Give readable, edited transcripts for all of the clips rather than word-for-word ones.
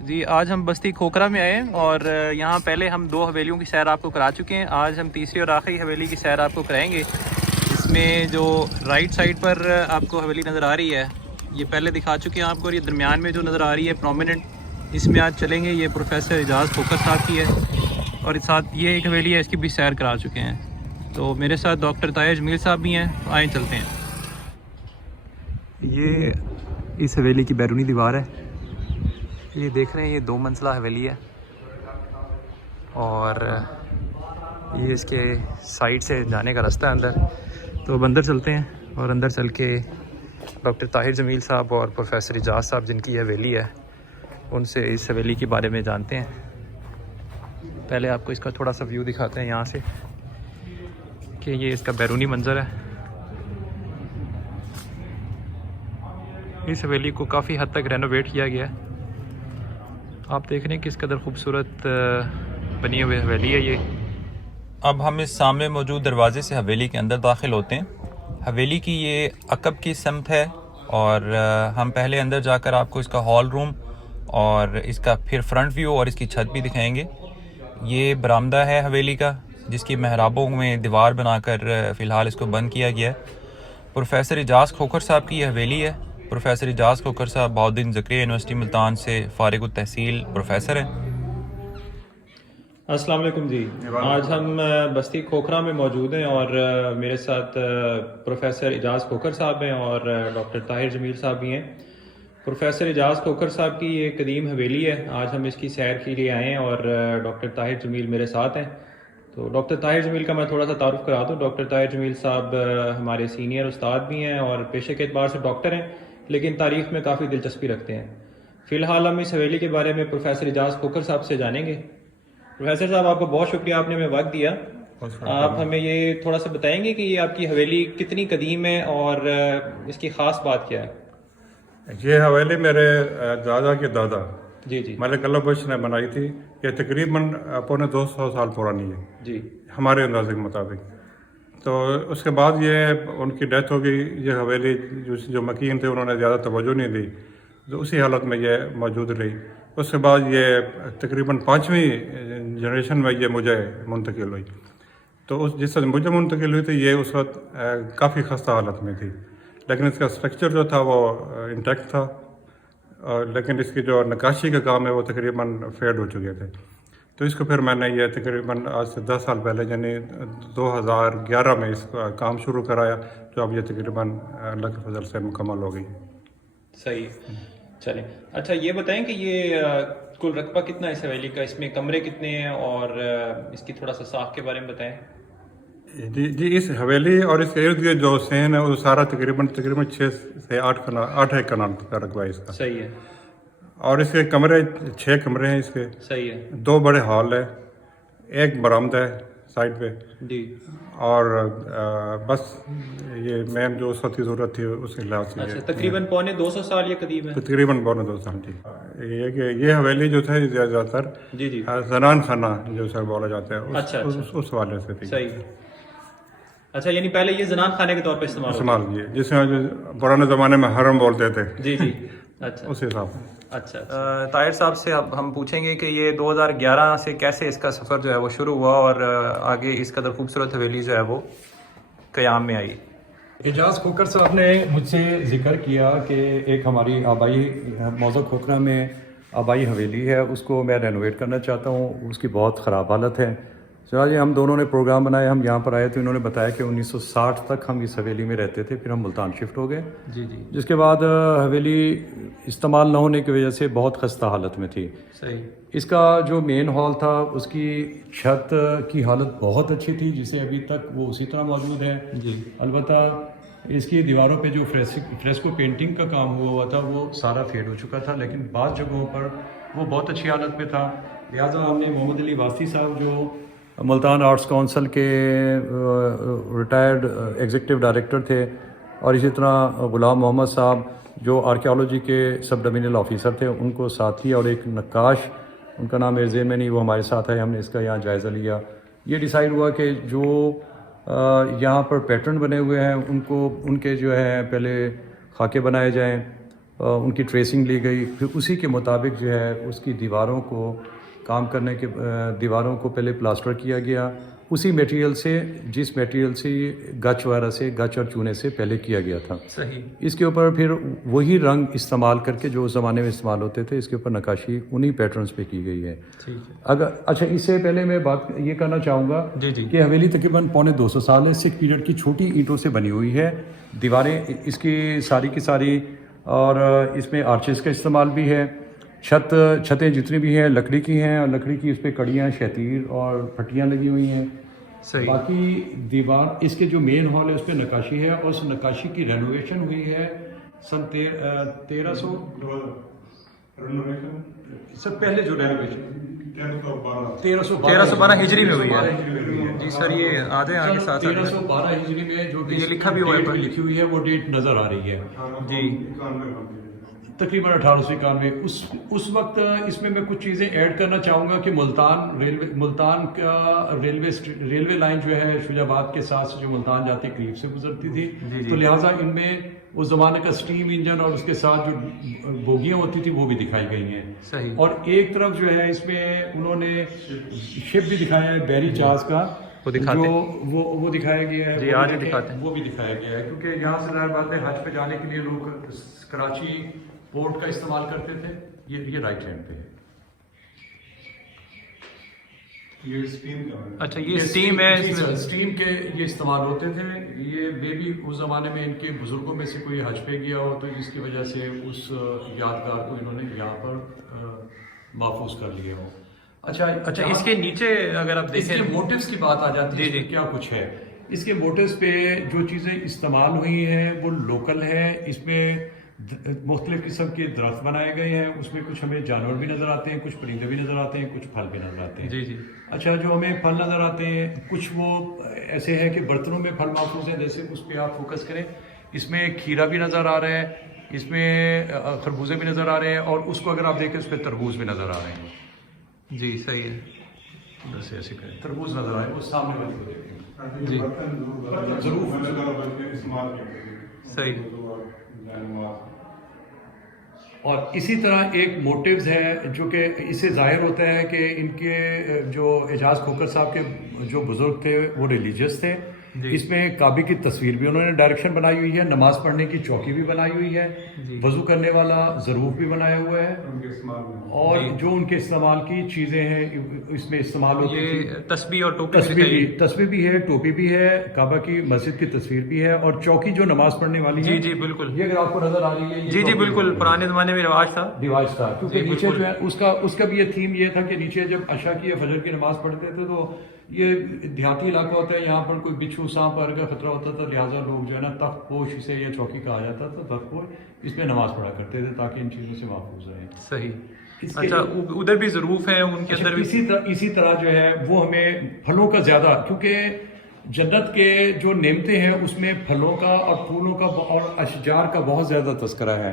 جی آج ہم بستی کھوکھرا میں آئے ہیں اور یہاں پہلے ہم 2 حویلیوں کی سیر آپ کو کرا چکے ہیں. آج ہم تیسری اور آخری حویلی کی سیر آپ کو کرائیں گے. اس میں جو رائٹ سائڈ پر آپ کو حویلی نظر آ رہی ہے یہ پہلے دکھا چکے ہیں آپ کو, اور یہ درمیان میں جو نظر آ رہی ہے پرومیننٹ, اس میں آج چلیں گے. یہ پروفیسر اعجاز کھوکھر صاحب کی ہے, اور ساتھ یہ ایک حویلی ہے اس کی بھی سیر کرا چکے ہیں. تو میرے ساتھ ڈاکٹر طاہر جمیل صاحب بھی ہیں, آئیں چلتے ہیں. یہ اس حویلی کی بیرونی دیوار ہے. یہ دیکھ رہے ہیں یہ 2 منزلہ حویلی ہے, اور یہ اس کے سائڈ سے جانے کا راستہ ہے اندر. تو اب اندر چلتے ہیں اور اندر چل کے ڈاکٹر طاہر جمیل صاحب اور پروفیسر اعجاز صاحب جن کی یہ حویلی ہے ان سے اس حویلی کے بارے میں جانتے ہیں. پہلے آپ کو اس کا تھوڑا سا ویو دکھاتے ہیں یہاں سے کہ یہ اس کا بیرونی منظر ہے. اس حویلی کو کافی حد تک رینوویٹ کیا گیا ہے. آپ دیکھ رہے ہیں کس قدر خوبصورت بنی ہوئی حویلی ہے یہ. اب ہم اس سامنے موجود دروازے سے حویلی کے اندر داخل ہوتے ہیں. حویلی کی یہ عقب کی سمت ہے, اور ہم پہلے اندر جا کر آپ کو اس کا ہال روم اور اس کا پھر فرنٹ ویو اور اس کی چھت بھی دکھائیں گے. یہ برآمدہ ہے حویلی کا جس کی محرابوں میں دیوار بنا کر فی الحال اس کو بند کیا گیا ہے. پروفیسر اعجاز کھوکھر صاحب کی یہ حویلی ہے. پروفیسر اعجاز کھوکھر صاحب بہاؤالدین زکریا یونیورسٹی ملتان سے فارغ التحصیل پروفیسر ہیں. السلام علیکم جی. آج ہم بستی کھوکھرا میں موجود ہیں اور میرے ساتھ پروفیسر اعجاز کھوکھر صاحب ہیں اور ڈاکٹر طاہر جمیل صاحب بھی ہیں. پروفیسر اعجاز کھوکھر صاحب کی یہ قدیم حویلی ہے. آج ہم اس کی سیر کے لیے آئے ہیں اور ڈاکٹر طاہر جمیل میرے ساتھ ہیں. تو ڈاکٹر طاہر جمیل کا میں تھوڑا سا تعارف کرا دوں. ڈاکٹر طاہر جمیل صاحب ہمارے سینئر استاد بھی ہیں اور پیشے کے اعتبار سے ڈاکٹر ہیں, لیکن تاریخ میں کافی دلچسپی رکھتے ہیں. فی الحال ہم اس حویلی کے بارے میں پروفیسر اعجاز کھوکھر صاحب سے جانیں گے. پروفیسر صاحب آپ کو بہت شکریہ, آپ نے ہمیں وقت دیا. آپ ہمیں یہ تھوڑا سا بتائیں گے کہ یہ آپ کی حویلی کتنی قدیم ہے اور اس کی خاص بات کیا ہے؟ یہ حویلی میرے دادا کے دادا جی ملک اللہ بخش نے بنائی تھی. یہ تقریباً 250 سال پرانی ہے جی ہمارے اندازے کے مطابق. تو اس کے بعد یہ ان کی ڈیتھ ہو گئی. یہ حویلی جو مکین تھے انہوں نے زیادہ توجہ نہیں دی, تو اسی حالت میں یہ موجود رہی. اس کے بعد یہ تقریباً 5ویں جنریشن میں یہ مجھے منتقل ہوئی. تو جس وقت مجھے منتقل ہوئی تھی یہ اس وقت کافی خستہ حالت میں تھی, لیکن اس کا اسٹرکچر جو تھا وہ انٹیکٹ تھا, لیکن اس کی جو نقاشی کا کام ہے وہ تقریباً فیڈ ہو چکے تھے. تو اس کو پھر میں نے یہ تقریباً آج سے 10 سال پہلے یعنی 2011 میں اس کا کام شروع کرایا, جو اب یہ تقریباً اللہ کے فضل سے مکمل ہو گئی. صحیح, چلیں. اچھا یہ بتائیں کہ یہ کل رقبہ کتنا ہے اس حویلی کا, اس میں کمرے کتنے ہیں, اور اس کی تھوڑا سا ساخت کے بارے میں بتائیں. جی اس حویلی اور اس کے ارد گرد جو سین ہے وہ سارا تقریباً 6 سے 8 کنال کا رقبہ ہے اس کا. صحیح ہے. اور اس کے کمرے 6 کمرے ہیں اس کے. صحیح ہے. 2 بڑے ہال ہیں, ایک برآمدہ ہے سائڈ پہ, جی. اور بس یہ مین جو اس وقت کی ضرورت تھی اس کے لحاظ سے. اچھا تقریباً 250 سال یہ قدیم ہے. تقریباً 2 سال. جی یہ کہ یہ حویلی جو تھا زیادہ تر جی زنان خانہ جو سر بولا جاتا ہے اچھا اس حوالے سے تھی. صحیح. اچھا یعنی پہلے یہ زنان خانے کے طور پہ استعمال کیے, جس میں پرانے زمانے میں حرم بولتے تھے. جی اچھا اس حساب سے. اچھا طاہر صاحب سے اب ہم پوچھیں گے کہ یہ 2011 سے کیسے اس کا سفر جو ہے وہ شروع ہوا اور آگے اس قدر خوبصورت حویلی جو ہے وہ قیام میں آئی. اعجاز کھوکھر صاحب نے مجھ سے ذکر کیا کہ ایک ہماری آبائی موضوع کھوکھرا میں آبائی حویلی ہے, اس کو میں رینوویٹ کرنا چاہتا ہوں, اس کی بہت خراب حالت ہے. چنانچہ ہم دونوں نے پروگرام بنایا, ہم یہاں پر آئے تو انہوں نے بتایا کہ 1960 تک ہم اس حویلی میں رہتے تھے, پھر ہم ملتان شفٹ ہو گئے. جی جس کے بعد حویلی استعمال نہ ہونے کی وجہ سے بہت خستہ حالت میں تھی. صحیح. اس کا جو مین ہال تھا اس کی چھت کی حالت بہت اچھی تھی, جسے ابھی تک وہ اسی طرح موجود ہے. جی. البتہ اس کی دیواروں پہ جو فریسکو پینٹنگ کا کام ہوا تھا وہ سارا فیڈ ہو چکا تھا, لیکن بعض جگہوں پر وہ بہت اچھی حالت میں تھا. لہٰذا ہم نے محمد علی واسطی صاحب جو ملتان آرٹس کونسل کے ریٹائرڈ ایگزیکٹو ڈائریکٹر تھے, اور اسی طرح غلام محمد صاحب جو آرکیالوجی کے سب ڈویژنل آفیسر تھے, ان کو ساتھ لیا, اور ایک نقاش ان کا نام ذہن میں نہیں, وہ ہمارے ساتھ آئے. ہم نے اس کا یہاں جائزہ لیا. یہ ڈیسائیڈ ہوا کہ جو یہاں پر پیٹرن بنے ہوئے ہیں ان کے جو ہے پہلے خاکے بنائے جائیں, ان کی ٹریسنگ لی گئی، پھر اسی کے مطابق جو ہے اس کی دیواروں کو کام کرنے کے دیواروں کو پہلے پلاسٹر کیا گیا اسی میٹیریل سے جس میٹیریل سے گچ وغیرہ سے گچ اور چونے سے پہلے کیا گیا تھا. صحیح. اس کے اوپر پھر وہی رنگ استعمال کر کے جو اس زمانے میں استعمال ہوتے تھے اس کے اوپر نقاشی انہی پیٹرنز پہ کی گئی ہے. اگر اچھا اس سے پہلے میں بات یہ کرنا چاہوں گا کہ حویلی تقریباً 250 سال ہے، سکھ پیریڈ کی چھوٹی اینٹوں سے بنی ہوئی ہے. دیواریں اس کی ساری اور اس میں آرچز کا استعمال بھی ہے. چھتیں جتنی بھی ہیں لکڑی کی ہیں اور لکڑی کی اس پہ کڑیاں شتیر اور پھٹیاں لگی ہوئی ہیں. باقی دیوار اس کے جو مین ہال ہے اس پہ نقاشی ہے اور اس نقاشی کی رینوویشن ہوئی ہے سن 1300 سے پہلے جو رینوویشن 1312 ہجری میں ہوئی ہے. جی سر یہ آدھے آگے ساتھ 1312 ہجری میں جو یہ لکھا بھی ہوا ہے لکھی ہوئی ہے وہ ڈیٹ نظر آ رہی ہے. جی تقریباً 1891. اس وقت اس میں کچھ چیزیں ایڈ کرنا چاہوں گا کہ ملتان کا ریلوے لائن جو ہے شجاع آباد کے ساتھ جو ملتان جاتے قریب سے گزرتی تھی، تو لہٰذا ان میں اس زمانے کا اسٹیم انجن اور اس کے ساتھ جو بوگیاں ہوتی تھی وہ بھی دکھائی گئی ہیں. صحیح. اور ایک طرف جو ہے اس میں انہوں نے شپ بھی دکھایا ہے بحری جہاز کا وہ دکھایا گیا ہے. جی آج دکھاتے ہیں. وہ بھی دکھایا گیا ہے کیونکہ یہاں سے ظاہر بات ہے حج پہ جانے کے لیے لوگ کراچی پورٹ کا استعمال کرتے تھے. یہ رائٹ ہینڈ پہ ہے. اچھا یہ اسٹیم ہے. اسٹیم کے یہ استعمال ہوتے تھے. یہ مے بھی اس زمانے میں ان کے بزرگوں میں سے کوئی حج پہ گیا ہو تو جس کی وجہ سے اس یادگار کو انہوں نے یہاں پر محفوظ کر لیے ہو. اچھا اس کے نیچے اگر آپ دیکھیں اس کے موٹیوز کی بات آ جاتی ہے کیا کچھ ہے. اس کے موٹیوز پہ جو چیزیں استعمال ہوئی ہیں وہ لوکل ہے. اس میں مختلف قسم کے درخت بنائے گئے ہیں. اس میں کچھ ہمیں جانور بھی نظر آتے ہیں، کچھ پرندے بھی نظر آتے ہیں، کچھ پھل بھی نظر آتے ہیں. جی اچھا جو ہمیں پھل نظر آتے ہیں کچھ وہ ایسے ہیں کہ برتنوں میں پھل محفوظ ہیں، جیسے اس پہ آپ فوکس کریں. اس میں کھیرا بھی نظر آ رہا ہے، اس میں خربوزے بھی نظر آ رہے ہیں اور اس کو اگر آپ دیکھیں اس پہ تربوز بھی نظر آ رہے ہیں. جی صحیح ہے. جیسے ایسے کریں تربوز نظر آئے وہ سامنے والے کو دیکھیں. جی ضرور صحیح. اور اسی طرح ایک موٹیوز ہے جو کہ اس سے ظاہر ہوتا ہے کہ ان کے جو اعجاز کھوکھر صاحب کے جو بزرگ تھے وہ ریلیجیس تھے. اس میں کعبے کی تصویر بھی انہوں نے ڈائریکشن بنائی ہوئی ہے، نماز پڑھنے کی چوکی بھی بنائی ہوئی ہے، وضو کرنے والا ظروف بھی بنایا ہوا ہے اور جو ان کے استعمال کی چیزیں ہیں اس میں استعمال ہوتی ہیں. تسبیح اور تسبیح بھی ہے، ٹوپی بھی ہے، کعبہ کی مسجد کی تصویر بھی ہے اور چوکی جو نماز پڑھنے والی ہے. جی بالکل. یہ اگر آپ کو نظر آ رہی ہے جی بالکل پرانے زمانے میں رواج تھا کیونکہ نیچے جو ہے اس کا بھی یہ تھیم یہ تھا کہ نیچے جب عشاء کی یا فجر کی نماز پڑھتے تھے تو یہ دیہاتی علاقہ ہوتا ہے، یہاں پر کوئی بچھو سانپ وغیرہ کا خطرہ ہوتا تھا، لہٰذا لوگ جو ہے نا تخت پوش سے یا چوکی کہا جاتا تھا تخت پوش، اس میں نماز پڑھا کرتے تھے تاکہ ان چیزوں سے محفوظ رہیں. صحیح. اچھا ادھر بھی ظروف ہیں ان کے اندر بھی اسی طرح جو ہے وہ ہمیں پھلوں کا زیادہ، کیونکہ جنت کے جو نعمتیں ہیں اس میں پھلوں کا اور پھولوں کا اور اشجار کا بہت زیادہ تذکرہ ہے.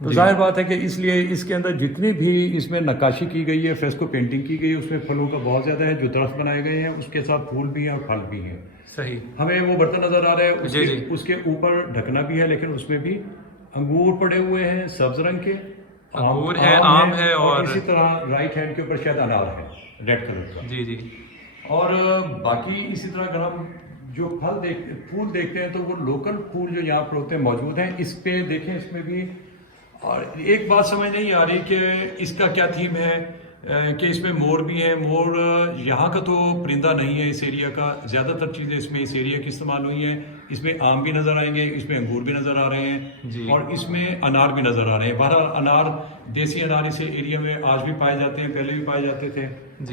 تو ظاہر بات ہے کہ اس لیے اس کے اندر جتنی بھی اس میں نقاشی کی گئی ہے، فریسکو پینٹنگ کی گئی ہے، اس میں پھلوں کا بہت زیادہ ہے. جو درخت بنائے گئے ہیں اس کے ساتھ پھول بھی ہیں اور پھل بھی ہیں. صحیح. ہمیں وہ برتن نظر آ رہا ہے اس کے اوپر ڈھکنا بھی ہے لیکن اس میں بھی انگور پڑے ہوئے ہیں سبز رنگ کے، انگور ہے، آم ہے اور اسی طرح رائٹ ہینڈ کے اوپر شاید انار ہے ریڈ کلر کا. جی اور باقی اسی طرح اگر ہم جو پھول دیکھتے ہیں تو وہ لوکل پھول جو یہاں پر ہوتے ہیں موجود ہیں. اس پہ دیکھیں اس میں بھی اور ایک بات سمجھ نہیں آ رہی کہ اس کا کیا تھیم ہے کہ اس میں مور بھی ہیں. مور یہاں کا تو پرندہ نہیں ہے اس ایریا کا، زیادہ تر چیزیں اس میں اس ایریا کی استعمال ہوئی ہیں. اس میں آم بھی نظر آئیں گے، اس میں انگور بھی نظر آ رہے ہیں اور اس میں انار بھی نظر آ رہے ہیں. بہرحال انار دیسی انار اس ایریا میں آج بھی پائے جاتے ہیں، پہلے بھی پائے جاتے تھے.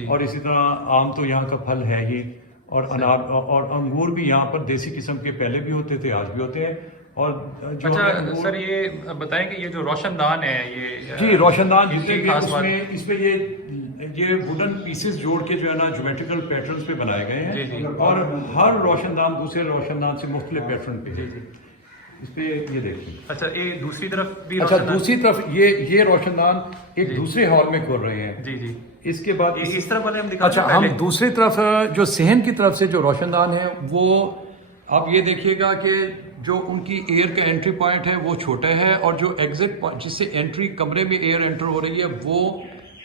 اور اسی طرح آم تو یہاں کا پھل ہے ہی اور انار اور انگور بھی یہاں پر دیسی قسم کے پہلے بھی ہوتے تھے، آج بھی ہوتے ہیں. اور اچھا سر یہ بتائیں کہ یہ جو روشن دان ہے یہ روشن دان اس میں یہ ووڈن پیسز جوڑ کے جو ہے نا جیومیٹریکل پیٹرنز پہ بنائے گئے ہیں اور ہر روشن دان دوسرے روشن دان سے مختلف پیٹرن پہ اس پہ یہ دیکھیں. اچھا یہ دوسری طرف بھی دوسری طرف یہ روشن دان ایک دوسرے ہال میں کھول رہے ہیں. جی اس کے بعد اس طرف والے ہم دکھاتے ہیں. اچھا ہم دوسری طرف جو صحن کی طرف سے جو روشن دان ہے وہ آپ یہ دیکھیے گا کہ جو ان کی ایئر کا انٹری پوائنٹ ہے وہ چھوٹا ہے، اور جو ایگزٹ جس سے انٹری کمرے میں ایئر انٹر ہو رہی ہے وہ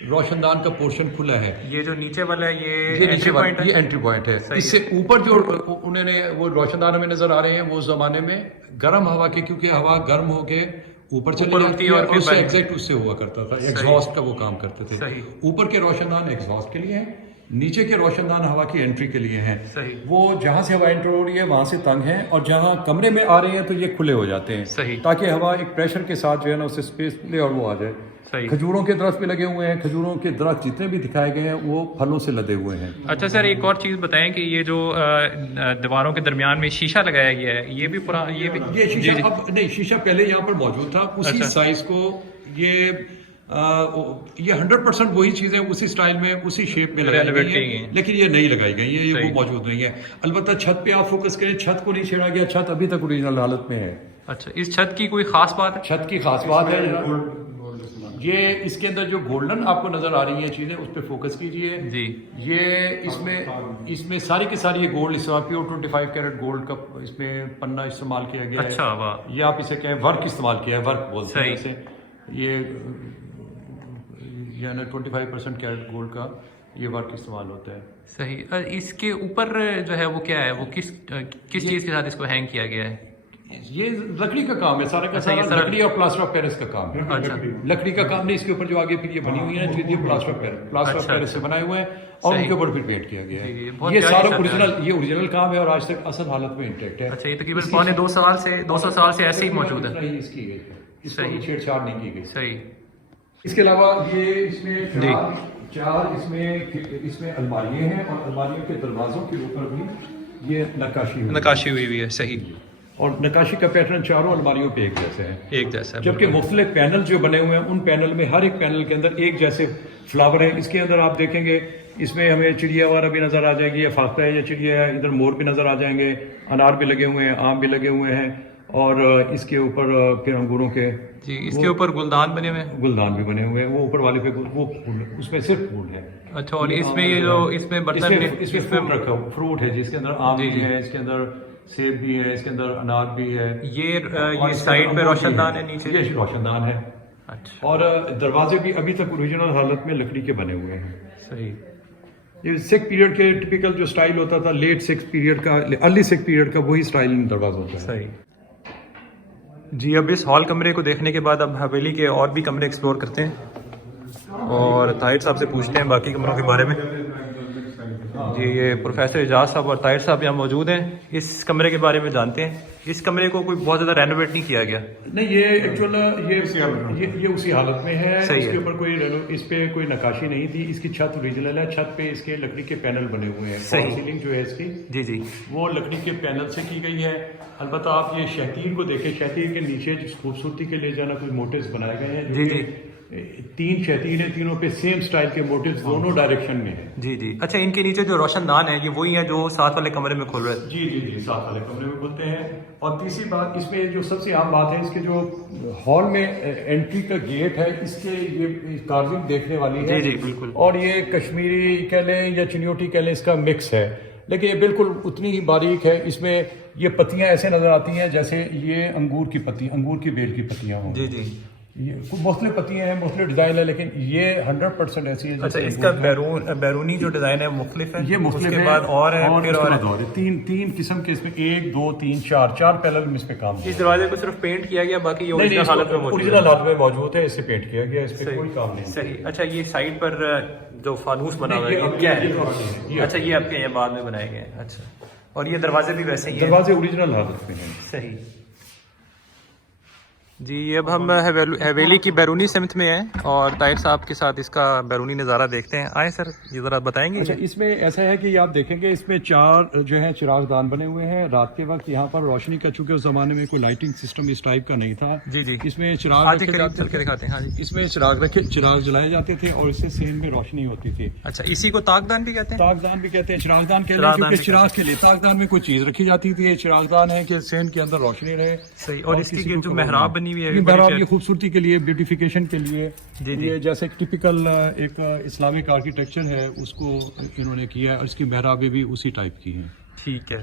روشن دان کا پورشن کھلا ہے. یہ جو نیچے والا ہے یہ انٹری پوائنٹ ہے. اس سے اوپر جو انہوں نے وہ روشن دان ہمیں نظر آ رہے ہیں وہ اس زمانے میں گرم ہوا کے، کیونکہ ہوا گرم ہو کے اوپر چلی جاتی ہے اور اس سے ایگزیکٹ اس سے ہوا کرتا تھا، ایگزاسٹ کا وہ کام کرتے تھے. اوپر کے روشن دان ایگزاسٹ کے لیے ہیں، نیچے کے روشن دان ہوا کی انٹری کے لیے ہیں. وہ جہاں سے ہوا انٹر ہو رہی ہے وہاں سے تنگ ہیں، اور جہاں کمرے میں آ رہے ہیں تو یہ کھلے ہو جاتے ہیں تاکہ ہوا ایک پریشر کے ساتھ جو ہے نا اسے اسپیس لے اور وہ آ جائے. کھجوروں کے درخت بھی لگے ہوئے ہیں، کھجوروں کے درخت جتنے بھی دکھائے گئے ہیں وہ پھلوں سے لدے ہوئے ہیں. اچھا سر، ایک اور چیز بتائیں کہ یہ جو دیواروں کے درمیان میں شیشہ لگایا گیا ہے، یہ بھی یہ شیشہ اب نہیں، شیشہ پہلے یہاں پر موجود تھا اسی سائز کو. یہ 100% وہی چیزیں اسی سٹائل میں اسی شیپ میں لگائی گئی ہیں، لیکن یہ نہیں لگائی گئی ہیں، یہ وہ موجود نہیں ہے. البتہ چھت پہ آپ فوکس کریں، چھت کو نہیں چھیڑا گیا، چھت ابھی تک اوریجنل حالت میں ہے. اچھا، اس چھت کی کوئی خاص بات ہے؟ چھت کی خاص بات ہے یہ اس کے اندر جو گولڈن آپ کو نظر آ رہی ہیں چیزیں، اس پہ فوکس کیجئے جی. یہ اس میں ساری کی ساری یہ گولڈ استعمال، پیور 25 کیرٹ گولڈ کا اس میں پنہ استعمال کیا گیا ہے. اچھا واہ. یہ آپ اسے کہیں ورک استعمال کیا ہے، ورک بولتے ہیں اسے. یہ یعنی 25% کیرٹ گولڈ کا یہ ورک استعمال ہوتا ہے. صحیح. اس کے اوپر جو ہے وہ کیا ہے، وہ کس چیز کے ساتھ اس کو ہینگ کیا گیا ہے؟ یہ لکڑی کا کام ہے، سارا کا سارا لکڑی اور پلاسٹر آف پیرس کا کام ہے. لکڑی کا کام نہیں، اس کے اوپر جو آگے پھر یہ بنی ہوئی ہے یہ پلاسٹر آف پیرس سے بنائے ہوئے ہیں اور ان کے اوپر پھر پینٹ کیا گیا ہے. یہ سارا اوریجنل کام ہے اور آج تک اصل حالت میں انٹیکٹ ہے. اچھا، یہ تقریباً پونے 200 سال سے ایسے ہی موجود ہے. اس کی گئی، اس کو چھیڑ چھاڑ نہیں کی گئی. صحیح. اس کے علاوہ یہ اس میں چار اس میں الماریاں ہیں، اور الماریوں کے دروازوں کے اوپر بھی یہ نقاشی ہوئی ہے. صحیح. اور نقاشی کا پیٹرن چاروں الماریوں پہ ایک جیسا ہے، جبکہ مختلف پینل جو بنے ہوئے ہیں ان پینل میں ہر ایک پینل کے اندر ایک جیسے فلاور ہیں. اس کے اندر آپ دیکھیں گے اس میں ہمیں چڑیا وغیرہ بھی نظر آ جائے گی، یا فاختہ ہے یا چڑیا ہے، ادھر مور بھی نظر آ جائیں گے، انار بھی لگے ہوئے ہیں، آم بھی لگے ہوئے ہیں، اور اس کے اوپر پھر انگوروں کے جی اس کے اوپر گلدان بنے ہوئے ہیں. گلدان بھی بنے ہوئے ہیں. وہ اوپر والے پہ وہ اس میں صرف پھول ہے. اچھا. اور اس میں یہ جو اس میں برتن اس میں فروٹ رکھا فروٹ ہے جس کے اندر آم بھی ہے، اس کے اندر سیب بھی ہے، اس کے اندر انار بھی ہے. یہ سائڈ پہ روشن دان ہے، نیچے یہ روشن دان ہے. اچھا. اور دروازے بھی ابھی تک اوریجنل حالت میں لکڑی کے بنے ہوئے ہیں. صحیح. یہ سکھ پیریڈ کے ٹپیکل جو سٹائل ہوتا تھا، لیٹ سکھ پیریڈ کا، ارلی سکھ پیریڈ کا، وہی سٹائل ان دروازوں کا ہے. صحیح. جی اب اس ہال کمرے کو دیکھنے کے بعد اب حویلی کے اور بھی کمرے ایکسپلور کرتے ہیں اور طاہر صاحب سے پوچھتے ہیں باقی کمروں کے بارے میں. جی یہ پروفیسر اعجاز صاحب اور طاہر صاحب یہاں موجود ہیں. اس کمرے کے بارے میں جانتے ہیں. اس کمرے کو کوئی بہت زیادہ رینوویٹ نہیں کیا گیا. نہیں، یہ ایکچوئل یہ اسی حالت میں ہے. اس کے اوپر اس پہ کوئی نقاشی نہیں تھی. اس کی چھت اوریجنل ہے. چھت پہ اس کے لکڑی کے پینل بنے ہوئے ہیں. سیلنگ جو ہے اس کی جی وہ لکڑی کے پینل سے کی گئی ہے. البتہ آپ یہ شہتیر کو دیکھیں، شہتیر کے نیچے جس خوبصورتی کے لے جانا کوئی موٹیوز بنائے گئے ہیں. جی 3 شہتیر ہیں، تینوں پہ سیم سٹائل کے موٹیوز دونوں ڈائریکشن میں ہیں. جی. اچھا، ان کے نیچے جو روشن دان ہے یہ وہی ہیں جو ساتھ والے کمرے میں کھل رہے ہیں؟ جی ساتھ والے کمرے میں کھلتے ہیں. اور تیسری بات اس میں جو سب سے عام بات ہے، اس کے جو ہال میں انٹری کا گیٹ ہے، اس کے یہ کارونگ دیکھنے والی ہے. جی بالکل. اور یہ کشمیری کہہ لیں یا چنیوٹی کہہ لیں، اس کا مکس ہے، لیکن یہ بالکل اتنی ہی باریک ہے. اس میں یہ پتیاں ایسے نظر آتی ہیں جیسے یہ انگور کی بیل کی پتیاں ہوں. جی. یہ مختلف پتیاں ہیں، مختلف ڈیزائن ہے، لیکن یہ 100% ایسی ہے. اچھا، اس کا بیرونی جو ڈیزائن ہے مختلف ہے. یہ مختلف ہے. بعد اور تین قسم کے اس میں 1 2 3 4 پینل میں اس پہ کام. اس دروازے کو صرف پینٹ کیا گیا، باقی اوریجنل حالت میں موجود ہے. اس سے پینٹ کیا گیا، اس پہ کوئی کام نہیں. صحیح. اچھا، یہ سائڈ پر جو فانوس بنا ہوا ہے کیا ہے؟ اچھا، یہ آپ کے یہ بعد میں بنائے گئے ہیں. اچھا. اور یہ دروازے بھی ویسے ہی ہیں؟ دروازے اوریجنل حالت میں ہیں. صحیح. جی اب ہم حویلی کی بیرونی سمت میں ہیں اور طاہر صاحب کے ساتھ اس کا بیرونی نظارہ دیکھتے ہیں. آئیں سر، یہ ذرا بتائیں گے. اچھا، اس میں ایسا ہے کہ آپ دیکھیں گے اس میں 4 جو ہیں چراغ دان بنے ہوئے ہیں. رات کے وقت یہاں پر روشنی کا، چونکہ اس زمانے میں کوئی لائٹنگ سسٹم اس ٹائپ کا نہیں تھا. جی. اس میں چراغ دکھاتے ہیں. ہاں جی. اس میں چراغ جلائے جاتے تھے اور اس سے سین میں روشنی ہوتی تھی. اچھا، اسی کو تاک دان بھی کہتے ہیں؟ تاک دان بھی کہتے ہیں، چراغ دان کہتے ہیں، کیونکہ چراغ کے لیے تاک دان میں کوئی چیز رکھی جاتی تھی. چراغ دان ہے کہ سین کے اندر روشنی رہے. صحیح. اور اس کی جو محراب بنی ہوئی ہے خوبصورتی کے لیے، بیوٹیفیکیشن کے لیے. یہ جیسے ٹپیکل ایک اسلامک آرکیٹیکچر ہے، اس کو انہوں نے کیا ہے، اور اس کی محرابیں بھی اسی ٹائپ کی ہیں. ٹھیک ہے.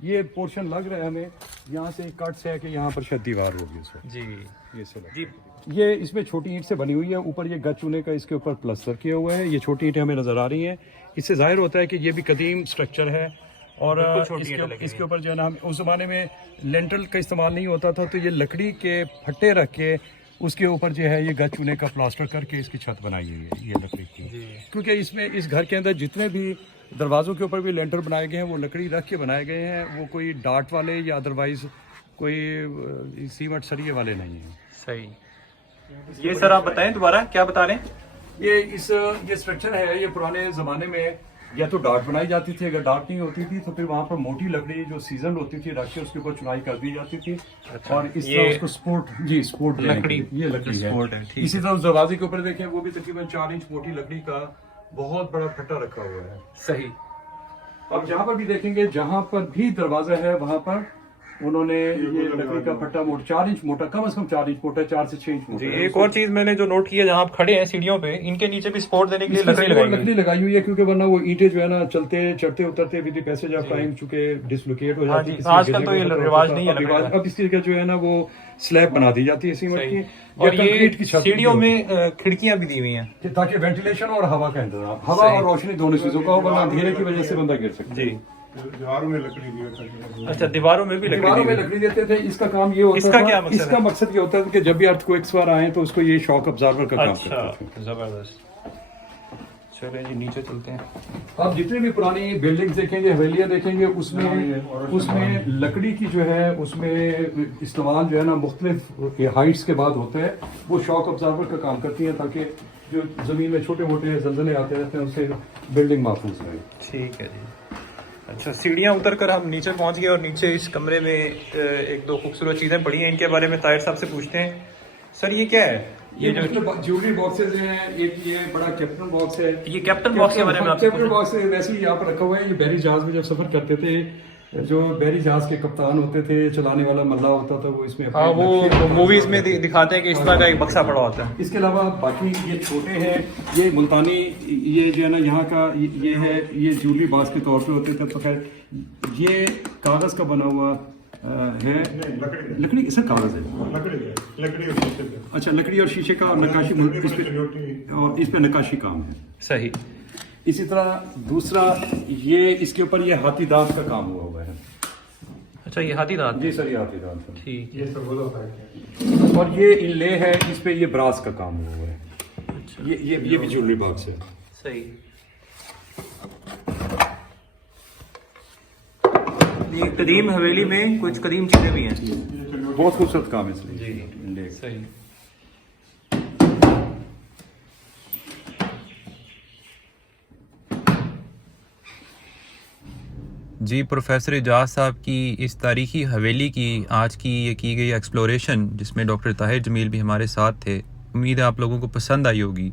یہ پورشن لگ رہا ہے ہمیں یہاں سے کٹ سے ہے کہ یہاں پر شاید دیوار ہوگی اس وقت. جی یہ سے جی یہ اس میں چھوٹی اینٹ سے بنی ہوئی ہے, اوپر یہ گچ چونے کا اس کے اوپر پلسٹر کیا ہوا ہے. یہ چھوٹی اینٹیں ہمیں نظر آ رہی ہیں, اس سے ظاہر ہوتا ہے کہ یہ بھی قدیم سٹرکچر ہے. اور اس کے اوپر جو ہے نا, اس زمانے میں لینٹل کا استعمال نہیں ہوتا تھا, تو یہ لکڑی کے پھٹے رکھ کے اس کے اوپر جو ہے یہ گچ چونے کا پلاسٹر کر کے اس کی چھت بنائی ہوئی ہے, یہ لکڑی کی. کیونکہ اس میں اس گھر کے اندر جتنے بھی دروازوں کے اوپر بھی لینٹر بنائے گئے ہیں وہ لکڑی رکھ کے بنائے گئے ہیں, وہ کوئی ڈاٹ والے یا ادروائز کوئی سیمنٹ سریے والے نہیں ہیں. صحیح. یہ سر آپ بتائیں دوبارہ کیا بتا رہے ہیں؟ یہ اسٹرکچر ہے, یہ پرانے زمانے میں یا تو ڈاٹ بنائی جاتی تھی, اگر ڈاٹ نہیں ہوتی تھی تو پھر وہاں پر موٹی لکڑی جو سیزن ہوتی تھی رکھ کے اس کے اوپر چنائی کر دی جاتی تھی, اور اس طرح اس کو سپورٹ لکڑی یہ لکڑی ہے. سپورٹ ہے. اسی طرح اس دروازے کے اوپر دیکھیں وہ بھی تقریباً 4 انچ موٹی لکڑی کا بہت بڑا پھٹا رکھا ہوا ہے. صحیح. اب جہاں پر بھی دیکھیں گے, جہاں پر بھی دروازہ ہے وہاں پر انہوں نے یہ لکڑی کا پھٹا موٹا 4 انچ موٹا, کم از کم 4 انچ موٹا, 4 سے 6 انچ موٹا. ایک اور چیز میں نے جو نوٹ کیا, جہاں آپ کھڑے ہیں سیڑھیوں پہ, ان کے نیچے بھی سپورٹ دینے کے لیے لکڑی لگائی ہوئی ہے, کیونکہ ورنہ وہ اینٹیں جو ہے نا چلتے چڑھتے اترتے with the passage of time چونکہ ڈسلوکیٹ ہو جاتی ہے. آج کل تو یہ رواج نہیں ہے. اب اس کی جو ہے نا وہ سلیب بنا دی جاتی ہے سیمنٹ کی, اور یہ سیڑھیوں میں کھڑکیاں بھی دی ہوئی ہیں تاکہ وینٹیلیشن اور ہوا کا انتظام, ہوا اور روشنی دونوں چیزوں کا ہو, ورنہ اندھیرے کی وجہ سے بندہ گر سکتا ہے. دیواروں میں لکڑی دی. اچھا, دیواروں میں بھی لکڑی دیتے تھے. اس کا کام یہ ہوتا تھا, اس کا مقصد یہ ہوتا ہے کہ جب بھی ارتھ کوئکس وغیرہ آئیں تو اس کو یہ شاک ابزارور کا کام کرتا ہے. زبردست. چلیں جی نیچے چلتے ہیں. آپ جتنے بھی پرانی بلڈنگز دیکھیں گے, حویلیاں دیکھیں گے, اس میں لکڑی کی جو ہے اس میں استعمال جو ہے نا مختلف ہائٹس کے بعد ہوتا ہے. وہ شاک ابزارور کا کام کرتی ہیں تاکہ جو زمین میں چھوٹے موٹے زلزلے آتے رہتے ہیں ان سے بلڈنگ محفوظ رہے. ٹھیک ہے جی. اچھا, سیڑھیاں اتر کر ہم نیچے پہنچ گئے, اور نیچے اس کمرے میں ایک دو خوبصورت چیزیں پڑی ہیں, ان کے بارے میں طاہر صاحب سے پوچھتے ہیں. سر یہ کیا ہے؟ یہ جو جیولری باکسز ہیں, ایک یہ بڑا کیپٹن باکس ہے. یہ کیپٹن باکس کے بارے میں کیپٹن باکس ویسے ہی یہاں پر رکھا ہوا ہے. یہ بحری جہاز میں جب سفر کرتے تھے, جو بحری جہاز کے کپتان ہوتے تھے, چلانے والا ملا ہوتا تھا, وہ اس میں وہ موویز میں دکھاتے ہیں کہ اس طرح کا ایک بکسا پڑا ہوتا ہے. اس کے علاوہ باقی یہ چھوٹے ہیں, یہ ملتانی, یہ جو ہے نا یہاں کا یہ ہے, یہ جیولری باکس کے طور پہ ہوتے تھے. تو خیر یہ کاغذ کا بنا ہوا ہے, لکڑی سر کاغذ ہے, اچھا لکڑی اور شیشے کا, اور نقاشی اور اس پہ نقاشی کام ہے. صحیح. اسی طرح دوسرا یہ اس کے اوپر یہ ہاتھی دانت کا کام ہوا ہے. اچھا, یہ ہاتھی دانت. جی سر, یہ ہاتھی دانت. ٹھیک. اور یہ انلے ہے, اس پہ یہ براس کا کام ہوا ہے. یہ بھی جیولری باکس ہے. صحیح. یہ قدیم حویلی میں کچھ قدیم چیزیں بھی ہیں. بہت خوبصورت کام ہے اس لیے. جی صحیح. جی, پروفیسر اعجاز صاحب کی اس تاریخی حویلی کی آج کی یہ کی گئی ایکسپلوریشن, جس میں ڈاکٹر طاہر جمیل بھی ہمارے ساتھ تھے, امید ہے آپ لوگوں کو پسند آئی ہوگی.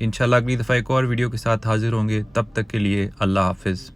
انشاءاللہ اگلی دفعہ ایک اور ویڈیو کے ساتھ حاضر ہوں گے. تب تک کے لیے اللہ حافظ.